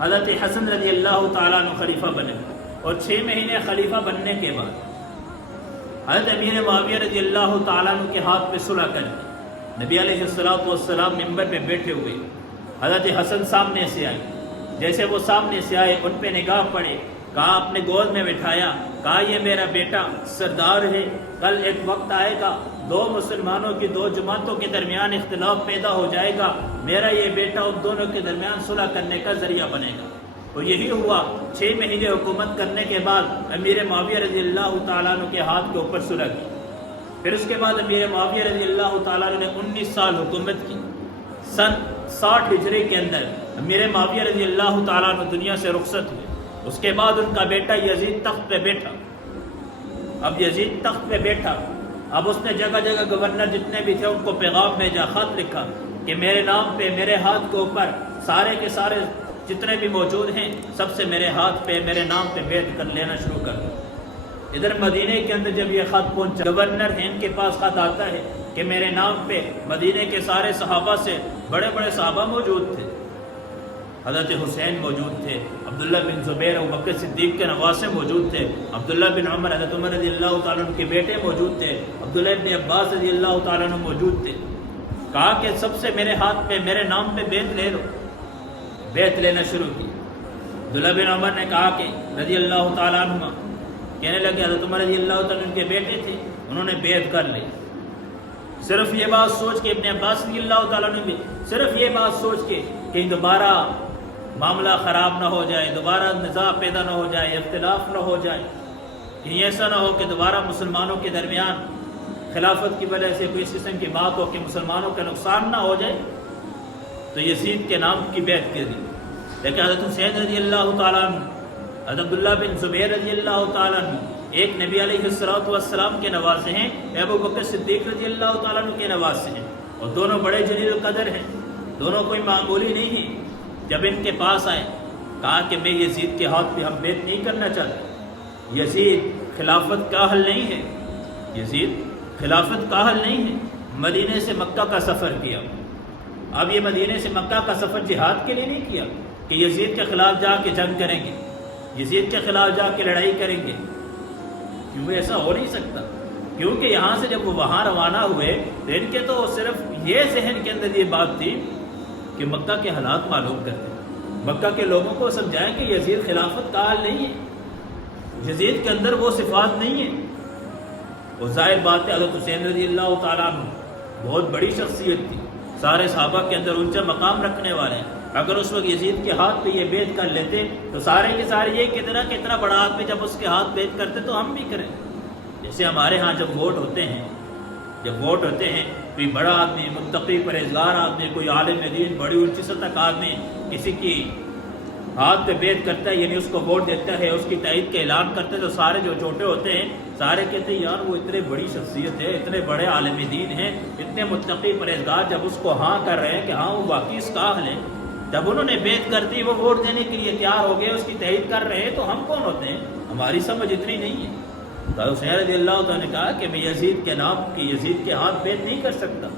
حضرت حسن رضی اللہ تعالیٰ عنہ خلیفہ بنے، اور 6 مہینے خلیفہ بننے کے بعد حضرت امیر معاویہ رضی اللہ تعالیٰ عنہ کے ہاتھ پہ صلح کر دی۔ نبی علیہ السلام ممبر پہ بیٹھے ہوئے، حضرت حسن سامنے سے آئے، جیسے وہ سامنے سے آئے ان پہ نگاہ پڑے، کہا اپنے گود میں بٹھایا، کہا یہ میرا بیٹا سردار ہے، کل ایک وقت آئے گا 2 مسلمانوں کی 2 جماعتوں کے درمیان اختلاف پیدا ہو جائے گا، میرا یہ بیٹا ان دونوں کے درمیان صلح کرنے کا ذریعہ بنے گا۔ اور یہی ہوا، 6 مہینے حکومت کرنے کے بعد امیر معاویہ رضی اللہ تعالیٰ عنہ کے ہاتھ کے اوپر صلح کی۔ پھر اس کے بعد امیر معاویہ رضی اللہ تعالیٰ عنہ نے 19 سال حکومت کی۔ سن 60 ہجری کے اندر امیر معاویہ رضی اللہ تعالیٰ عنہ دنیا سے رخصت ہوئے۔ اس کے بعد ان کا بیٹا یزید تخت پہ بیٹھا۔ اب یزید تخت پہ بیٹھا، اب اس نے جگہ جگہ گورنر جتنے بھی تھے ان کو پیغام بھیجا، خط لکھا کہ میرے نام پہ میرے ہاتھ کے اوپر سارے کے سارے جتنے بھی موجود ہیں سب سے میرے ہاتھ پہ میرے نام پہ بیعت کر لینا شروع کر دو۔ ادھر مدینے کے اندر جب یہ خط پہنچا، گورنر ہے ان کے پاس خط آتا ہے کہ میرے نام پہ مدینے کے سارے صحابہ سے بڑے بڑے صحابہ موجود تھے، حضرت حسین موجود تھے، عبداللہ بن زبیر ابوبکر صدیق کے نواسے موجود تھے، عبداللہ بن عمر حضرت عمر رضی اللہ تعالیٰ عنہ کے بیٹے موجود تھے، عبداللہ بن عباس رضی اللہ تعالیٰ عنہ موجود تھے۔ کہا کہ سب سے میرے ہاتھ پہ میرے نام پہ بیعت لے لو۔ بیعت لینا شروع کی۔ عبداللہ بن عمر نے کہا کہ رضی اللہ تعالیٰ عنہ کہنے لگے، حضرت عمر رضی اللہ تعالیٰ عنہ کے بیٹے تھے، انہوں نے بیعت کر لی۔ صرف یہ بات سوچ کے ابن عباس رضی اللہ تعالیٰ عنہ بھی صرف یہ بات سوچ کے کہ دوبارہ معاملہ خراب نہ ہو جائے، دوبارہ نزاع پیدا نہ ہو جائے، اختلاف نہ ہو جائے، کہ ایسا نہ ہو کہ دوبارہ مسلمانوں کے درمیان خلافت کی وجہ سے کوئی اس قسم کی بات ہو کہ مسلمانوں کا نقصان نہ ہو جائے، تو یزید کے نام کی بیعت کر دی۔ لیکن حضرت حسین رضی اللہ تعالیٰ عنہ، حضرت عبداللہ بن زبیر رضی اللہ تعالیٰ عنہ ایک نبی علیہ السلام کے نواسے ہیں، ابو بکر صدیق رضی اللہ تعالیٰ عنہ کے نواسے ہیں، اور دونوں بڑے جلیل القدر ہیں، دونوں کوئی معمولی نہیں ہیں۔ جب ان کے پاس آئے، کہا کہ میں یزید کے ہاتھ پہ ہم بیعت نہیں کرنا چاہتے، یزید خلافت کا حل نہیں ہے، یزید خلافت کا حل نہیں ہے۔ مدینے سے مکہ کا سفر کیا۔ اب یہ مدینے سے مکہ کا سفر جہاد کے لیے نہیں کیا کہ یزید کے خلاف جا کے جنگ کریں گے، یزید کے خلاف جا کے لڑائی کریں گے، کیونکہ ایسا ہو نہیں سکتا، کیونکہ یہاں سے جب وہ وہاں روانہ ہوئے تو ان کے تو صرف یہ ذہن کے اندر یہ بات تھی کہ مکہ کے حالات معلوم کرتے، مکہ کے لوگوں کو سمجھائیں کہ یزید خلافت کا حال نہیں ہے، یزید کے اندر وہ صفات نہیں ہے۔ اور ظاہر بات ہے حضرت حسین رضی اللہ تعالیٰ عنہ بہت بڑی شخصیت تھی، سارے صحابہ کے اندر اونچا مقام رکھنے والے ہیں، اگر اس وقت یزید کے ہاتھ پہ یہ بیعت کر لیتے تو سارے کے سارے یہ کتنا بڑا آدمی جب اس کے ہاتھ بیعت کرتے تو ہم بھی کریں۔ جیسے ہمارے ہاں جب ووٹ ہوتے ہیں کوئی بڑا آدمی، متقی پرہیزگار آدمی، کوئی عالم دین، بڑی اونچی سطح کا آدمی کسی کی ہاتھ پہ بیعت کرتا ہے، یعنی اس کو ووٹ دیتا ہے، اس کی تائید کا اعلان کرتا ہے، تو سارے جو چھوٹے ہوتے ہیں سارے کہتے ہیں یار وہ اتنے بڑی شخصیت ہے، اتنے بڑے عالم دین ہیں، اتنے متقی پرہیزگار، جب اس کو ہاں کر رہے ہیں کہ ہاں وہ واقعی اس قابل ہے، جب انہوں نے بیعت کر دی، وہ ووٹ دینے کے لیے تیار ہو گئے، اس کی تائید کر رہے ہیں، تو ہم کون ہوتے ہیں؟ ہماری سمجھ اتنی نہیں ہے۔ تو حسین رضی اللہ تعالیٰ نے کہا کہ میں یزید کے نام کی یزید کے ہاتھ بیعت نہیں کر سکتا،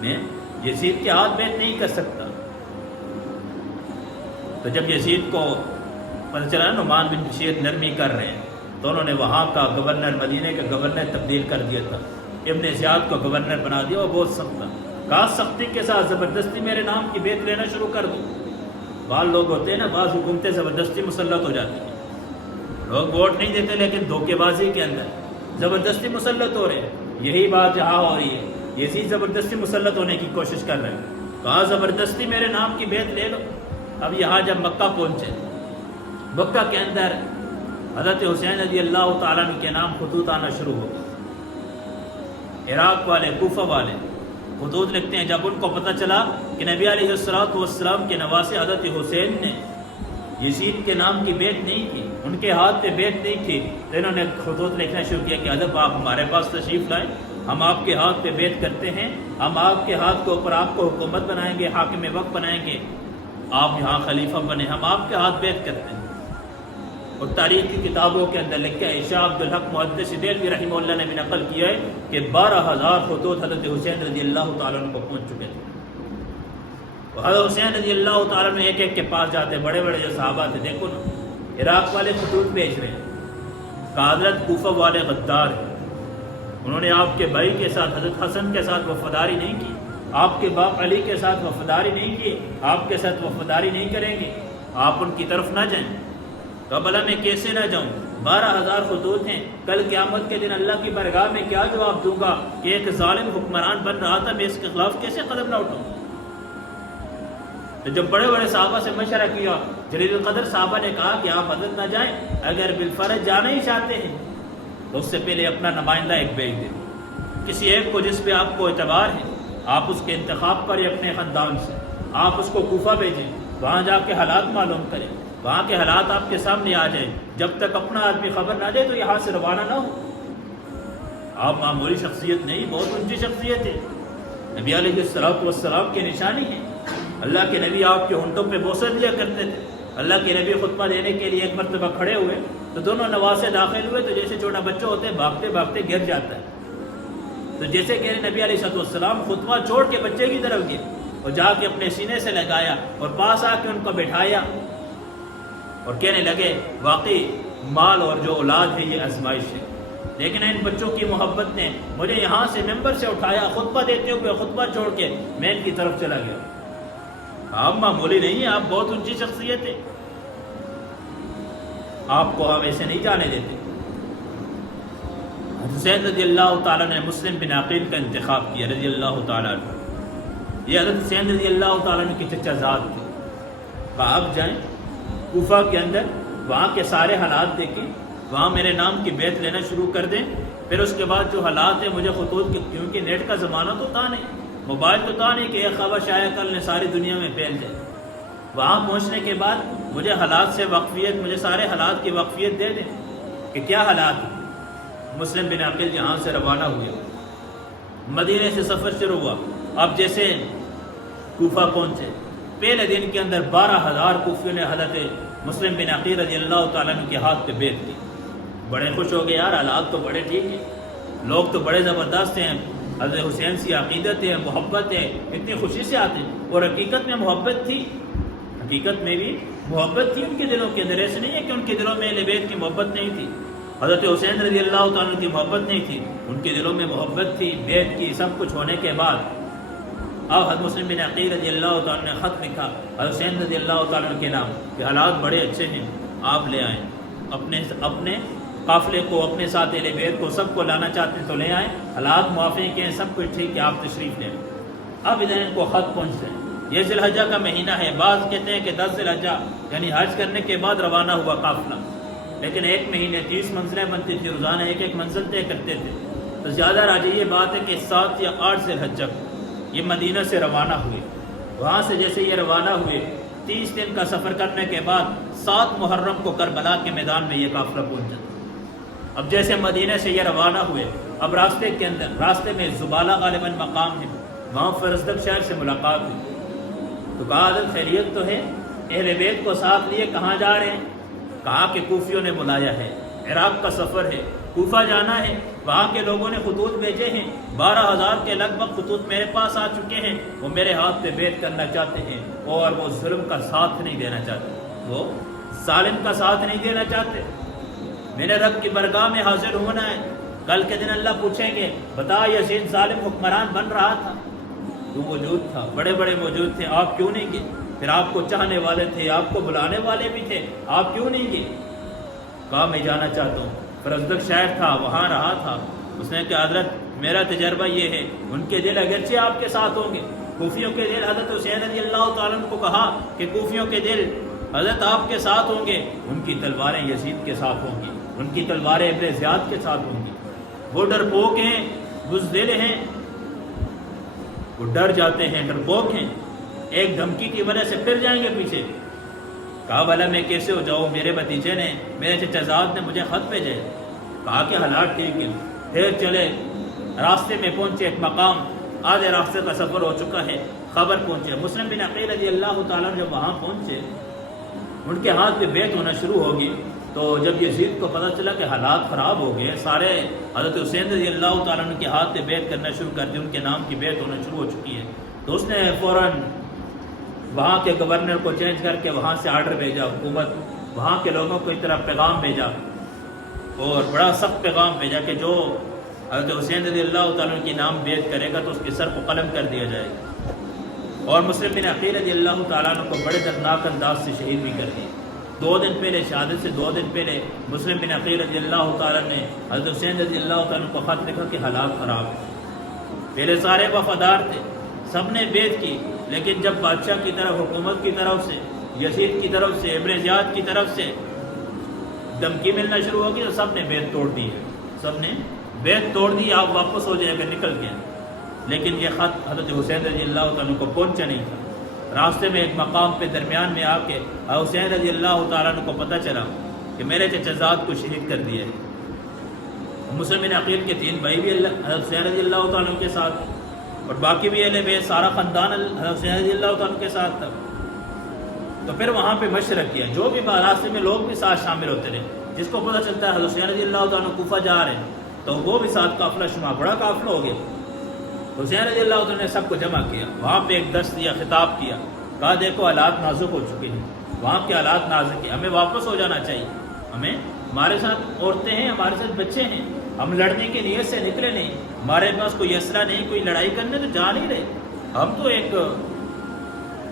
میں یزید کے ہاتھ بیعت نہیں کر سکتا۔ تو جب یزید کو پتہ چلا نعمان بن بشیر نرمی کر رہے ہیں، تو انہوں نے وہاں کا گورنر، مدینے کا گورنر تبدیل کر دیا تھا، ابن زیاد کو گورنر بنا دیا، اور بہت سخت تھا، کہا سختی کے ساتھ زبردستی میرے نام کی بیعت لینا شروع کر دو۔ بعض لوگ ہوتے ہیں نا، بعض حکومتیں زبردستی مسلط ہو جاتی ہیں، لوگ ووٹ نہیں دیتے لیکن دھوکے بازی کے اندر زبردستی مسلط ہو رہے ہیں۔ یہی بات یہاں ہو رہی ہے، یزید زبردستی مسلط ہونے کی کوشش کر رہے ہیں، کہا زبردستی میرے نام کی بیعت لے لو۔ اب یہاں جب مکہ پہنچے، مکہ کے اندر حضرت حسین رضی اللہ تعالیٰ عنہ کے نام خطوط آنا شروع ہو گئے۔ عراق والے، کوفہ والے خطوط لکھتے ہیں، جب ان کو پتہ چلا کہ نبی علیہ السلام کے نواسے حضرت حسین نے یزید کے نام کی بیعت نہیں کی، ان کے ہاتھ پہ بیعت نہیں کی، تو انہوں نے خطوط لکھنا شروع کیا کہ حضرت آپ ہمارے پاس تشریف لائیں، ہم آپ کے ہاتھ پہ بیعت کرتے ہیں، ہم آپ کے ہاتھ کے اوپر آپ کو حکومت بنائیں گے، حاکم وقت بنائیں گے، آپ یہاں خلیفہ بنے، ہم آپ کے ہاتھ بیعت کرتے ہیں۔ اور تاریخ کی کتابوں کے اندر لکھا ہے، شاہ عبدالحق محدث دہلوی رحمہ اللہ نے بھی نقل کیا ہے کہ 12,000 خطوط حضرت حسین رضی اللہ تعالیٰ عنہ کو پہنچ چکے تھے۔ حضرت حسین رضی اللہ تعالیٰ عنہ ایک ایک کے پاس جاتے، بڑے بڑے جو صحابہ تھے، دیکھو نا عراق والے خطوط بھیج رہے ہیں کہ حضرت کوفہ والے غدار ہیں، انہوں نے آپ کے بھائی کے ساتھ حضرت حسن کے ساتھ وفاداری نہیں کی، آپ کے باپ علی کے ساتھ وفاداری نہیں کی، آپ کے ساتھ وفاداری نہیں کریں گے، آپ ان کی طرف نہ جائیں۔ تو بھلا میں کیسے نہ جاؤں؟ 12,000 خطوط ہیں، کل قیامت کے دن اللہ کی بارگاہ میں کیا جواب دوں گا کہ ایک ظالم حکمران بن رہا تھا، میں اس کے خلاف کیسے قدم نہ اٹھاؤں؟ تو جب بڑے بڑے صحابہ سے مشورہ کیا، جلیل القدر صحابہ نے کہا کہ آپ حضرت نہ جائیں، اگر بالفرض جانا ہی چاہتے ہیں تو اس سے پہلے اپنا نمائندہ ایک بھیج دیں، کسی ایک کو جس پہ آپ کو اعتبار ہے، آپ اس کے انتخاب کریں اپنے خاندان سے، آپ اس کو کوفہ بھیجیں، وہاں جا کے حالات معلوم کریں، وہاں کے حالات آپ کے سامنے آ جائیں، جب تک اپنا آدمی خبر نہ دے تو یہاں سے روانہ نہ ہو۔ آپ معمولی شخصیت نہیں، بہت اونچی شخصیت ہے، نبی علیہ السلام کی نشانی ہے۔ اللہ کے نبی آپ کے ہونٹوں پہ بوسہ دیا کرتے تھے۔ اللہ کے نبی خطبہ دینے کے لیے ایک مرتبہ کھڑے ہوئے تو دونوں نواسے داخل ہوئے تو جیسے چھوٹا بچہ ہوتے ہیں بھاگتے بھاگتے گر جاتا ہے، تو جیسے کہ نبی علیہ السلام خطبہ چھوڑ کے بچے کی طرف گئے اور جا کے اپنے سینے سے لگایا اور پاس آ کے ان کو بٹھایا اور کہنے لگے واقعی مال اور جو اولاد ہے یہ آزمائش ہے، لیکن ان بچوں کی محبت نے مجھے یہاں سے ممبر سے اٹھایا، خطبہ دیتے ہوئے خطبہ چھوڑ کے میں ان کی طرف چلا گیا۔ آپ معمولی نہیں ہیں، آپ بہت اونچی شخصیت ہے، آپ کو ہم ایسے نہیں جانے دیتے۔ حسین رضی اللہ تعالیٰ نے مسلم بن عقیل کا انتخاب کیا رضی اللہ تعالیٰ عنہ، یہ حضرت حسین رضی اللہ تعالیٰ عنہ کی چچا زاد تھے، کہا آپ جائیں کوفہ کے اندر، وہاں کے سارے حالات دیکھیں، وہاں میرے نام کی بیعت لینا شروع کر دیں، پھر اس کے بعد جو حالات ہیں مجھے خطوط کی، کیونکہ نیٹ کا زمانہ تو تھا نہیں، موبائل تو تھا نہیں کہ ایک خبر شائع کل نے ساری دنیا میں پھیل جائے، وہاں پہنچنے کے بعد مجھے حالات سے واقفیت، مجھے سارے حالات کی واقفیت دے دیں کہ کیا حالات ہیں۔ مسلم بن عقیل یہاں سے روانہ ہوئے، مدینے سے سفر شروع ہوا، اب جیسے کوفہ پہنچے پہلے دن کے اندر 12,000 کوفیوں نے حضرت مسلم بن عقیل رضی اللہ تعالیٰ عنہ کے ہاتھ پہ بیعت کی، بڑے خوش ہو گئے، یار حالات تو بڑے ٹھیک ہیں، لوگ تو بڑے زبردست ہیں، حضرت حسین سے عقیدت ہے، محبت ہے، اتنی خوشی سے آتے ہیں، اور حقیقت میں محبت تھی، حقیقت میں بھی محبت تھی ان کے دلوں کے اندر، ایسے نہیں ہے کہ ان کے دلوں میں اہل بیت کی محبت نہیں تھی، حضرت حسین رضی اللہ تعالیٰ عنہ کی محبت نہیں تھی، ان کے دلوں میں محبت تھی، بیت کی، سب کچھ ہونے کے بعد اب حضرت مسلم بن عقیل رضی اللہ تعالیٰ نے خط لکھا حضرت حسین رضی اللہ تعالیٰ عنہ کے نام کہ حالات بڑے اچھے ہیں، آپ لے آئیں، اپنے قافلے کو، اپنے ساتھ اہل بیت کو، سب کو لانا چاہتے ہیں تو لے آئیں، حالات موافق ہیں، سب کچھ ٹھیک ہے، آپ تشریف لیں۔ اب ادھر ان کو خط پہنچتے ہیں، یہ ذی الحجہ کا مہینہ ہے، بعض کہتے ہیں کہ 10 ذی الحجہ یعنی حج کرنے کے بعد روانہ ہوا قافلہ، لیکن ایک مہینے 30 منزلیں بنتی تھی، روزانہ ایک ایک منزل طے کرتے تھے، تو زیادہ راجح یہ بات ہے کہ 7 یا 8 ذی الحجہ کو یہ مدینہ سے روانہ ہوئے۔ وہاں سے جیسے یہ روانہ ہوئے 30 دن کا سفر کرنے کے بعد 7 محرم کو کربلا کے میدان میں یہ قافلہ پہنچا۔ اب جیسے مدینہ سے یہ روانہ ہوئے، اب راستے میں زبالہ غالباً مقام ہے، وہاں فرزدق شہر سے ملاقات ہوئی، تو کہا حضرت خیریت تو ہے، اہل بیت کو ساتھ لیے کہاں جا رہے ہیں؟ کہا کہ کوفیوں نے بلایا ہے، عراق کا سفر ہے، کوفہ جانا ہے، وہاں کے لوگوں نے خطوط بھیجے ہیں، 12,000 کے لگ بھگ خطوط میرے پاس آ چکے ہیں، وہ میرے ہاتھ پہ بیعت کرنا چاہتے ہیں اور وہ ظلم کا ساتھ نہیں دینا چاہتے، وہ ظالم کا ساتھ نہیں دینا چاہتے، میں نے رب کی بارگاہ میں حاضر ہونا ہے، کل کے دن اللہ پوچھیں گے بتا یزید ظالم حکمران بن رہا تھا، تو موجود تھا، بڑے بڑے موجود تھے، آپ کیوں نہیں گئے؟ پھر آپ کو چاہنے والے تھے، آپ کو بلانے والے بھی تھے، آپ کیوں نہیں گئے؟ کہا میں جانا چاہتا ہوں، فرزدق شہر تھا، وہاں رہا تھا، اس نے کہا حضرت میرا تجربہ یہ ہے، ان کے دل اگرچہ آپ کے ساتھ ہوں گے، کوفیوں کے دل، حضرت حسین رضی اللہ تعالیٰ عنہ کو کہا کہ کوفیوں کے دل حضرت آپ کے ساتھ ہوں گے، ان کی تلواریں یزید کے ساتھ ہوں گی، ان کی تلواریں ابن زیاد کے ساتھ ہوں گی، وہ ڈرپوک ہیں، بزدل ہیں، وہ ڈر جاتے ہیں، ڈرپوک ہیں، ایک دھمکی کی وجہ سے پھر جائیں گے پیچھے۔ کہا بھلا میں کیسے ہو جاؤں، میرے بھتیجے نے، میرے چچا زاد نے مجھے خط بھیجے، کہا کہ حالات ٹھیک ہے، پھر چلے، راستے میں پہنچے ایک مقام، آدھے راستے کا سفر ہو چکا ہے، خبر پہنچے، مسلم بن عقیل رضی اللہ تعالیٰ جب وہاں پہنچے، ان کے ہاتھ پہ بیعت ہونا شروع ہوگی، تو جب یزید کو پتہ چلا کہ حالات خراب ہو گئے، سارے حضرت حسین رضی اللہ تعالیٰ عنہ کے ہاتھ پہ بیعت کرنا شروع کر دی، ان کے نام کی بیعت ہونا شروع ہو چکی ہے، تو اس نے فوراً وہاں کے گورنر کو چینج کر کے وہاں سے آرڈر بھیجا، حکومت وہاں کے لوگوں کو اس طرح پیغام بھیجا، اور بڑا سخت پیغام بھیجا کہ جو حضرت حسین رضی اللہ تعالیٰ کی نام بیعت کرے گا تو اس کے سر کو قلم کر دیا جائے گا۔ اور مسلم بن عقیل رضی اللہ تعالیٰ عنہ کو بڑے دردناک انداز سے شہید بھی کر دیا۔ 2 دن پہلے شہادت سے 2 دن پہلے مسلم بن عقیل رضی اللہ تعالیٰ نے حضرت حسین رضی اللہ تعالیٰ کو خط لکھا کہ حالات خراب ہیں۔ پہلے سارے وفادار تھے، سب نے بیعت کی، لیکن جب بادشاہ کی طرف، حکومت کی طرف سے، یزید کی طرف سے، ابن زیاد کی طرف سے دھمکی ملنا شروع ہوگی تو سب نے بیعت توڑ دی ہے، سب نے بیعت توڑ دی، آپ واپس ہو جائے گا، نکل گیا۔ لیکن یہ خط حضرت حسین رضی اللہ تعالیٰ کو پہنچا نہیں تھا۔ راستے میں ایک مقام پہ درمیان میں آ کے حسین رضی اللہ تعالیٰ کو پتہ چلا کہ میرے چچا زاد کو شہید کر دیا ہے۔ مسلم بن عقیل کے 3 بھائی بھی حضرت حسین رضی اللہ تعالیٰ کے ساتھ، اور باقی بھی اہل بیت، سارا خاندان حضرت حسین رضی اللہ تعالیٰ کے ساتھ تھا۔ تو پھر وہاں پہ مشورہ کیا، جو بھی راستے میں لوگ بھی ساتھ شامل ہوتے رہے، جس کو پتہ چلتا ہے حضرت حسین رضی اللہ تعالیٰ کوفہ جا رہے ہیں تو وہ بھی ساتھ قافلہ شمار، بڑا قافلہ ہو گیا۔ حسین رضی اللہ تعالیٰ نے سب کو جمع کیا، وہاں پہ ایک درس دیا، خطاب کیا، کہا دیکھو حالات نازک ہو چکے ہیں، وہاں کے حالات نازک ہیں، ہمیں واپس ہو جانا چاہیے، ہمیں، ہمارے ساتھ عورتیں ہیں، ہمارے ساتھ بچے ہیں، ہم لڑنے کی نیت سے نکلے نہیں، ہمارے پاس کوئی اسلحہ نہیں، کوئی لڑائی کرنے تو جا نہیں رہے، ہم تو ایک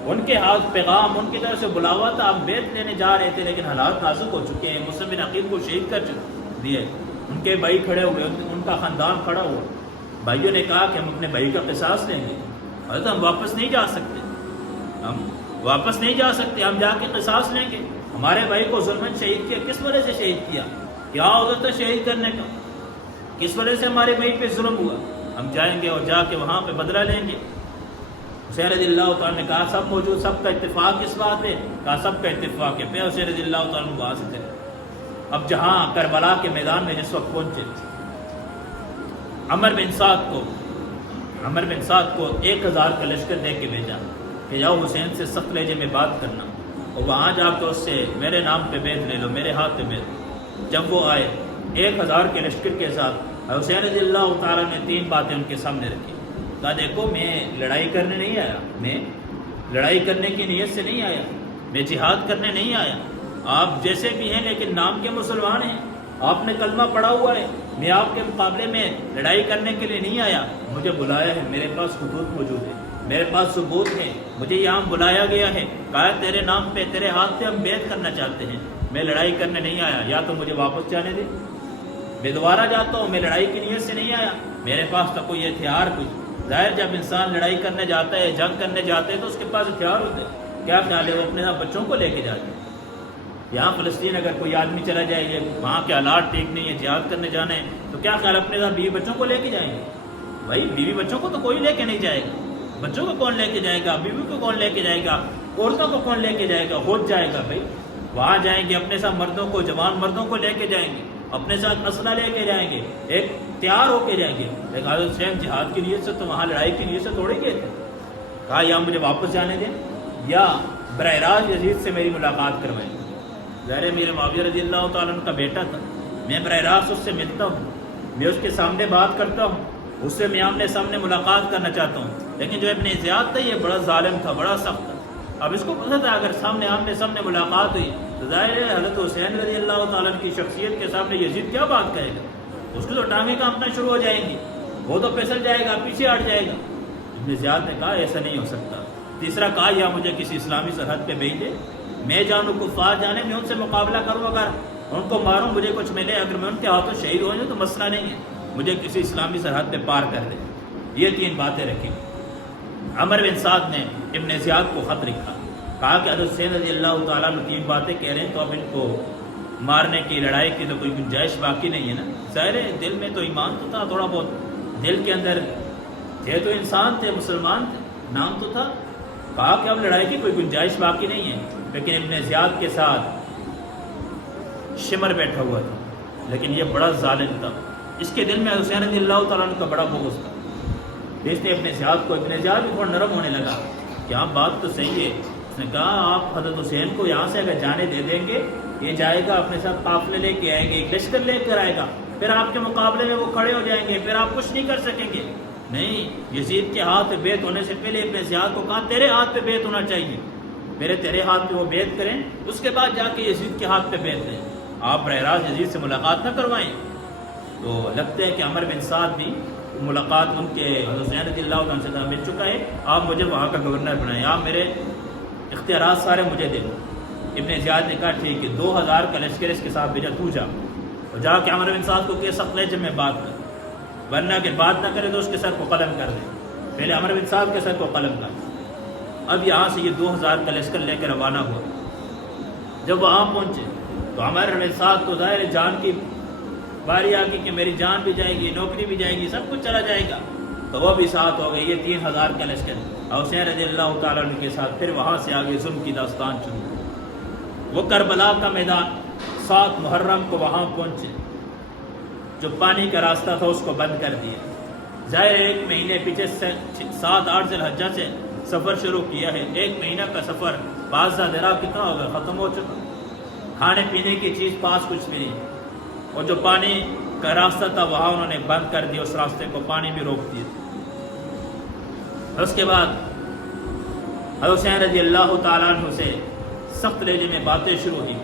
ان کے ہاتھ پیغام، ان کی طرف سے بلاوا تھا، ہم بیعت لینے جا رہے تھے، لیکن حالات نازک ہو چکے ہیں، مسلم بن عقیل کو شہید کر دیے، ان کے بھائی کھڑے ہوئے، ان کا خاندان کھڑا ہوا، بھائیوں نے کہا کہ ہم اپنے بھائی کا قصاص لیں گے، حضرت ہم واپس نہیں جا سکتے، ہم واپس نہیں جا سکتے، ہم جا کے قصاص لیں گے، ہمارے بھائی کو ظلمن شہید کیا، کس وجہ سے شہید کیا، کیا عذر تھا شہید کرنے کا، کس وجہ سے ہمارے بھائی پہ ظلم ہوا، ہم جائیں گے اور جا کے وہاں پہ بدلہ لیں گے۔ حسین رضی اللہ تعالیٰ نے کہا سب موجود، سب کا اتفاق اس بات ہے، کہا سب کا اتفاق ہے، پھر حسین رضی اللہ تعالیٰ وہاں سے چلے۔ اب جہاں کربلا کے میدان میں جس وقت پہنچے، عمر بن سعد کو 1000 کا لشکر دے کے بھیجا کہ جاؤ حسین سے سخت لہجے میں بات کرنا، اور وہاں جا کے اس سے میرے نام پہ بیعت لے لو، میرے ہاتھ پہ بیعت۔ جب وہ آئے 1000 کے لشکر کے ساتھ، حسین رضی اللہ تعالیٰ نے 3 باتیں ان کے سامنے رکھی، کہا دیکھو میں لڑائی کرنے نہیں آیا، میں لڑائی کرنے کی نیت سے نہیں آیا، میں جہاد کرنے نہیں آیا، آپ جیسے بھی ہیں لیکن نام کے مسلمان ہیں، آپ نے کلمہ پڑھا ہوا ہے، میں آپ کے مقابلے میں لڑائی کرنے کے لیے نہیں آیا، مجھے بلایا ہے، میرے پاس ثبوت موجود ہے، میرے پاس ثبوت ہے، مجھے یہاں بلایا گیا ہے، کہا تیرے نام پہ، تیرے ہاتھ سے ہم بیعت کرنا چاہتے ہیں، میں لڑائی کرنے نہیں آیا، یا تو مجھے واپس جانے دے، میں دوبارہ جاتا ہوں، میں لڑائی کی نیت سے نہیں آیا، میرے پاس تو کوئی ہتھیار کچھ، ظاہر جب انسان لڑائی کرنے جاتا ہے، جنگ کرنے جاتے ہیں تو اس کے پاس ہتھیار ہوتے ہیں، کیا خیال ہے وہ اپنے ساتھ بچوں کو لے کے جاتے ہیں؟ یہاں فلسطین اگر کوئی آدمی چلا جائے گا، وہاں کے حالات ٹھیک نہیں ہے، جہاد کرنے جانا ہے، تو کیا خیال اپنے ساتھ بیوی بچوں کو لے کے جائیں گے؟ بھائی بیوی بچوں کو تو کوئی لے کے نہیں جائے گا، بچوں کو کون لے کے جائے گا، بیوی کو کون لے کے جائے گا، عورتوں کو کون لے کے جائے گا، خود جائے گا بھائی، وہاں جائیں گے اپنے ساتھ مردوں کو، جوان مردوں کو لے کے جائیں گے، اپنے ساتھ اسلحہ لے کے جائیں گے، ایک تیار ہو کے جائیں گے، لیکن حضرت حسین جہاد کی نیت سے تو وہاں لڑائی کی نیت سے تھوڑے گئے تھے، کہا یا مجھے واپس جانے دیں یا براہ راست یزید سے میری ملاقات کروائیں۔ ظاہر میرے معاویہ رضی اللہ تعالیٰ عنہ کا بیٹا تھا، میں براہ راست اس سے ملتا ہوں، میں اس کے سامنے بات کرتا ہوں، اس سے میں آمنے سامنے ملاقات کرنا چاہتا ہوں، لیکن جو ابن زیاد تھا یہ بڑا ظالم تھا، بڑا سخت تھا، اب اس کو پتہ تھا اگر آمنے سامنے ملاقات ہوئی تو ظاہر ہے حضرت حسین رضی اللہ تعالیٰ عنہ کی شخصیت کے سامنے یزید کیا بات کہے گا، اس کو تو ٹانگیں کانپنا شروع ہو جائیں گی، وہ تو پھسل جائے گا، پیچھے ہٹ جائے گا۔ ابن زیاد نے کہا ایسا نہیں ہو سکتا۔ تیسرا کہا یا مجھے کسی اسلامی سرحد پہ بھیج دے، میں جانوں کفار جانے، میں ان سے مقابلہ کروں، اگر ان کو ماروں مجھے کچھ ملے، اگر میں ان کے ہاتھوں شہید ہو جاؤں تو مسئلہ نہیں ہے، مجھے کسی اسلامی سرحد پہ پار کر دے۔ یہ 3 باتیں رکھی۔ عمر بن سعد نے ابن زیاد کو خط لکھا، کہا کہ حضرت حسین رضی اللہ تعالیٰ عنہ 3 باتیں کہہ رہے ہیں تو اب ان کو مارنے کی، لڑائی کی تو کوئی گنجائش باقی نہیں ہے نا، ظاہر ہے دل میں تو ایمان تو تھا تھوڑا بہت، دل کے اندر تھے تو انسان تھے، مسلمان تھے، نام تو تھا، کہا کہ اب لڑائی کی کوئی گنجائش باقی نہیں ہے، لیکن ابن زیاد کے ساتھ شمر بیٹھا ہوا تھا، لیکن یہ بڑا ظالم تھا، اس کے دل میں حسین رضی اللہ تعالیٰ عنہ کا بڑا بغض تھا، اس نے ابن زیاد بھی تھوڑا نرم ہونے لگا کہ ہاں بات تو صحیح ہے، اس نے کہا آپ حضرت حسین کو یہاں سے اگر جانے دے دیں گے، یہ جائے گا اپنے ساتھ قافلے لے کے آئے گا، ایک لشکر لے کر آئے گا، پھر آپ کے مقابلے میں وہ کھڑے ہو جائیں گے، پھر آپ کچھ نہیں کر سکیں گے، نہیں، یزید کے ہاتھ پہ بیعت ہونے سے پہلے ابن زیاد کو کہا تیرے ہاتھ پہ بیعت ہونا چاہیے، میرے تیرے ہاتھ پہ وہ بیعت کریں، اس کے بعد جا کے یزید کے ہاتھ پہ بیعت لیں، آپ براہ راست یزید سے ملاقات نہ کروائیں۔ تو لگتا ہے کہ عمر بن سعد بھی ملاقات ان کے حسین رضی اللہ عنہ سے مل چکا ہے، آپ مجھے وہاں کا گورنر بنائیں، آپ میرے اختیارات سارے مجھے دے دو۔ ابن زیاد نے کہا ٹھیک ہے، 2000 کا لشکر اس کے ساتھ بھیجا، تو جا اور جا کے عمر بن سعد کو کہ سخت لہجے میں بات کر، ورنہ کہ بات نہ کرے تو اس کے سر کو قلم کر دے۔ پہلے عمر بن سعد کے سر کو قلم کر۔ اب یہاں سے یہ 2000 کا لشکر لے کے روانہ ہوا۔ جب وہاں پہنچے تو عمر بن سعد کو ظاہر جان کی باری آ گئی کہ میری جان بھی جائے گی، نوکری بھی جائے گی، سب کچھ چلا جائے گا، تو وہ بھی ساتھ ہو گئے۔ یہ 3000 کا لشکر اور حسین رضی اللہ تعالیٰ عنہ کے ساتھ پھر وہاں سے آگے ظلم کی داستان شروع ہوئی۔ وہ کربلا کا میدان 7 محرم کو وہاں پہنچے، جو پانی کا راستہ تھا اس کو بند کر دیا۔ ظاہر 1 مہینے پیچھے سے 7-8 ذی الحجہ سے سفر شروع کیا ہے، 1 مہینہ کا سفر 5000 درہم کتنا ہوگا، ختم ہو چکا۔ کھانے پینے کی چیز پاس کچھ بھی نہیں، اور جو پانی کا راستہ تھا وہاں انہوں نے بند کر دیا، اس راستے کو پانی بھی روک دیا۔ اس کے بعد حسین رضی اللہ تعالیٰ عنہ سے سخت لہجے میں باتیں شروع ہوئی،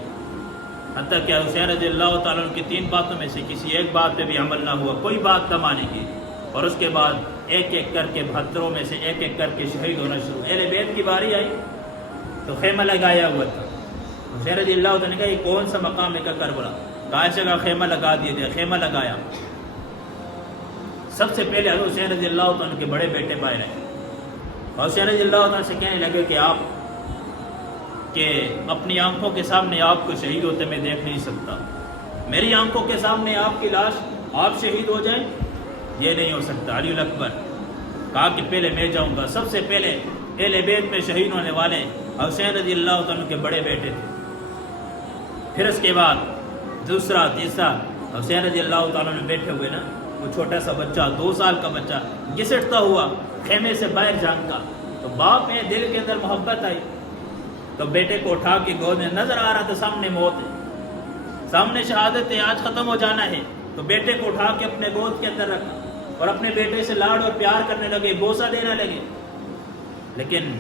حتیٰ کہ حسین رضی اللہ تعالیٰ عنہ کی 3 باتوں میں سے کسی ایک بات پہ بھی عمل نہ ہوا، کوئی بات نہ مانی گئی، اور اس کے بعد ایک ایک کر کے 72 میں سے ایک ایک کر کے شہید ہونا شروع۔ اہل بیت کی باری آئی تو خیمہ لگایا ہوا تھا، حسین رضی اللہ تعالیٰ نے کہا یہ کون سا مقام ہے کا کربلا، کہا جگہ خیمہ لگا دیا جائے، خیمہ لگایا۔ سب سے پہلے حضرت حسین رضی اللہ تعالیٰ کے بڑے بیٹے باہر آئے، اور حسین رضی اللہ تعالیٰ سے کہنے لگے کہ آپ کہ اپنی آنکھوں کے سامنے آپ کو شہید ہوتے میں دیکھ نہیں سکتا، میری آنکھوں کے سامنے آپ کی لاش آپ شہید ہو جائیں، یہ نہیں ہو سکتا۔ علی الاکبر کہا کہ پہلے میں جاؤں گا۔ سب سے پہلے اہل بیت میں شہید ہونے والے حسین رضی اللہ تعالیٰ کے بڑے بیٹے تھے، پھر اس کے بعد دوسرا تیسرا حسین رضی اللہ تعالیٰ نے بیٹھے ہوئے نا، وہ چھوٹا سا بچہ 2 سال کا بچہ گھسٹتا ہوا خیمے سے باہر جھانکا، تو باپ میں دل کے اندر محبت آئی، تو بیٹے کو اٹھا کے گود میں، نظر آ رہا تھا سامنے موت ہے، سامنے شہادت ہے، آج ختم ہو جانا ہے، تو بیٹے کو اٹھا کے اپنے گود کے اندر رکھا اور اپنے بیٹے سے لاڈ اور پیار کرنے لگے، بوسہ دینے لگے۔ لیکن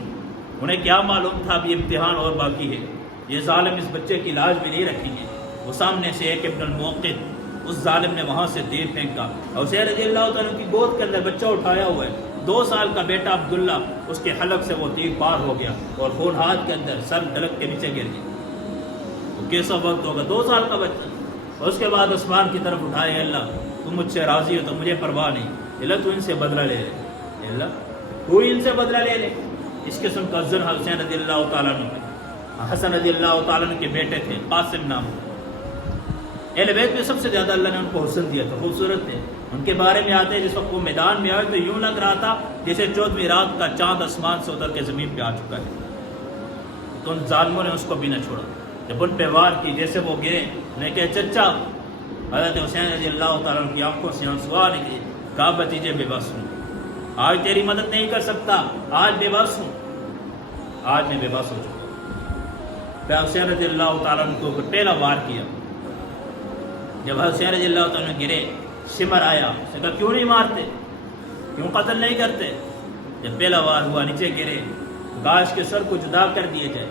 انہیں کیا معلوم تھا اب یہ امتحان اور باقی ہے، یہ ظالم اس بچے کی لاش بھی نہیں رکھیں گے۔ وہ سامنے سے ایک ابن الموقد، اس ظالم نے وہاں سے تیر پھینکا، اور حسین رضی اللہ تعالیٰ کی گود کے اندر بچہ اٹھایا ہوا ہے، 2 سال کا بیٹا عبداللہ، اس کے حلق سے وہ تیر پار ہو گیا اور خون ہاتھ کے اندر سر ڈلک کے نیچے گر گیا۔ وہ کیسا وقت ہوگا، 2 سال کا بچہ۔ اور اس کے بعد آسمان کی طرف اٹھائے، اللہ تم مجھ سے راضی ہو تو مجھے پرواہ نہیں، اللہ تو ان سے بدلہ لے لے، اللہ تو ان سے بدلہ لے لے۔ اس قسم کا ظلم حسین رضی اللہ تعالیٰ عنہ، حسن رضی اللہ تعالیٰ عنہ کے بیٹے تھے، قاسم نام تھا۔ اہل بیت میں سب سے زیادہ اللہ نے ان کو حسن دیا تھا، خوبصورت تھے۔ ان کے بارے میں آتے ہیں جس وقت وہ میدان میں آئے تو یوں لگ رہا تھا جیسے 14ویں رات کا چاند آسمان سے اتر کے زمین پہ آ چکا ہے، تو ان ظالموں نے اس کو بھی نہ چھوڑا، جب ان پہ وار کی جیسے وہ گرے، انہیں کہا چچا، حضرت حسین رضی اللہ تعالیٰ عنہ کی آنکھوں سے آنسو آ نکلے، کہا بھتیجے بے بس ہوں، آج تیری مدد نہیں کر سکتا، آج بے بس ہوں، آج میں بے بس ہو چکا۔ پھر حسین رضی اللہ تعالیٰ عنہ کو پہلا وار کیا، جب حسین رضی اللہ تعالیٰ عنہ گرے، سمر آیا، اس نے کہا کیوں نہیں مارتے، کیوں قتل نہیں کرتے؟ جب پہلا وار ہوا نیچے گرے، گاش کے سر کو جدا کر دیے جائے،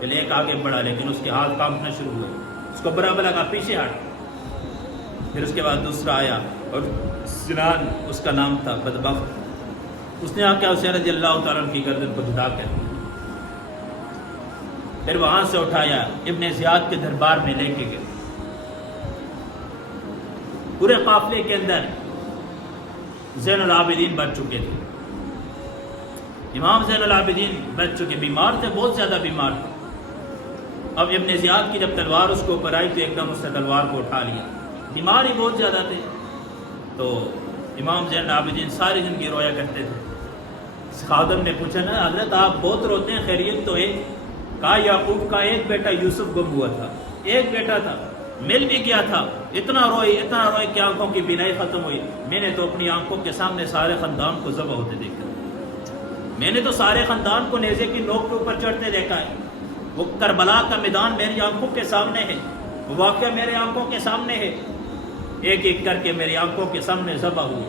پہلے ایک آگے بڑھا لیکن اس کے ہاتھ کانپنا شروع ہوئے، اس کو برابر لگا پیچھے ہٹ۔ پھر اس کے بعد دوسرا آیا اور سنان اس کا نام تھا، بدبخت، اس نے آ کے حسین رضی اللہ تعالیٰ عنہ کی گردن کو جدا کر دیا، پھر وہاں سے اٹھایا ابن زیاد کے دربار میں لے کے گئے۔ پورے قافلے کے اندر زین العابدین بچ چکے تھے، امام زین العابدین بچ چکے، بیمار تھے، بہت زیادہ بیمار تھے۔ اب ابن زیاد کی جب تلوار اس کو اوپر آئی تو ایک دم اس نے تلوار کو اٹھا لیا، بیمار ہی بہت زیادہ تھے۔ تو امام زین العابدین ساری زندگی رویا کرتے تھے۔ خادم نے پوچھا نا حضرت آپ بہت روتے ہیں، خیریت تو ہے؟ کہا یعقوب کا ایک بیٹا یوسف گم ہوا تھا، ایک بیٹا تھا، مل بھی گیا تھا، اتنا روئے کہ آنکھوں کی بینائی ختم ہوئی۔ میں نے تو اپنی آنکھوں کے سامنے سارے خاندان کو ذبح ہوتے دیکھا، میں نے تو سارے خاندان کو نیزے کی نوک کے اوپر چڑھتے دیکھا ہے۔ وہ کربلا کا میدان میری آنکھوں کے سامنے ہے، وہ واقعہ میرے آنکھوں کے سامنے ہے، ایک ایک کر کے میری آنکھوں کے سامنے ذبح ہوئے۔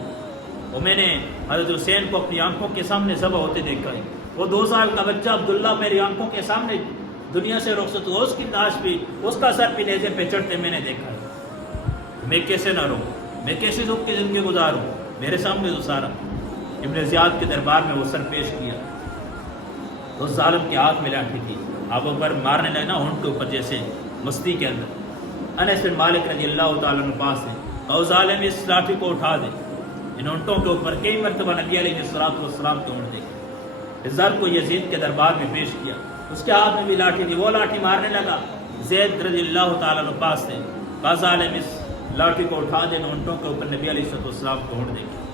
وہ میں نے حضرت حسین کو اپنی آنکھوں کے سامنے ذبح ہوتے دیکھا ہے. وہ 2 سال کا بچہ عبداللہ میری آنکھوں کے سامنے دنیا سے رخصت ہوا، اس کی لاش بھی، اس کا سر بھی نیزے پہ چڑھتے میں نے دیکھا ہے. میں کیسے نہ رہوں، میں کیسے دکھ کی زندگی گزاروں؟ میرے سامنے تو سارا. ابن زیاد کے دربار میں وہ سر پیش کیا تو اس ظالم کے ہاتھ میں لاٹھی تھی. ابو بکر مارنے لگے نا ہونٹ کے اوپر جیسے مستی کے اندر. انس بن مالک رضی اللہ تعالیٰ عنہ پاس ہے، اور ظالم اس لاٹھی کو اٹھا دے. ان اونٹوں کے اوپر کئی مرتبہ نبی علیہ السلام کے اونٹ دیکھے. زر کو یزید کے دربار میں پیش کیا، اس کے ہاتھ میں بھی لاٹھی تھی، وہ لاٹھی مارنے لگا. زید رضی اللہ تعالیٰ عنہ پاس تھے، کہا ظالم اس لاٹھی کو اٹھا دے، ان اونٹوں کے اوپر نبی علیہ السلام کو اونٹ دیکھے.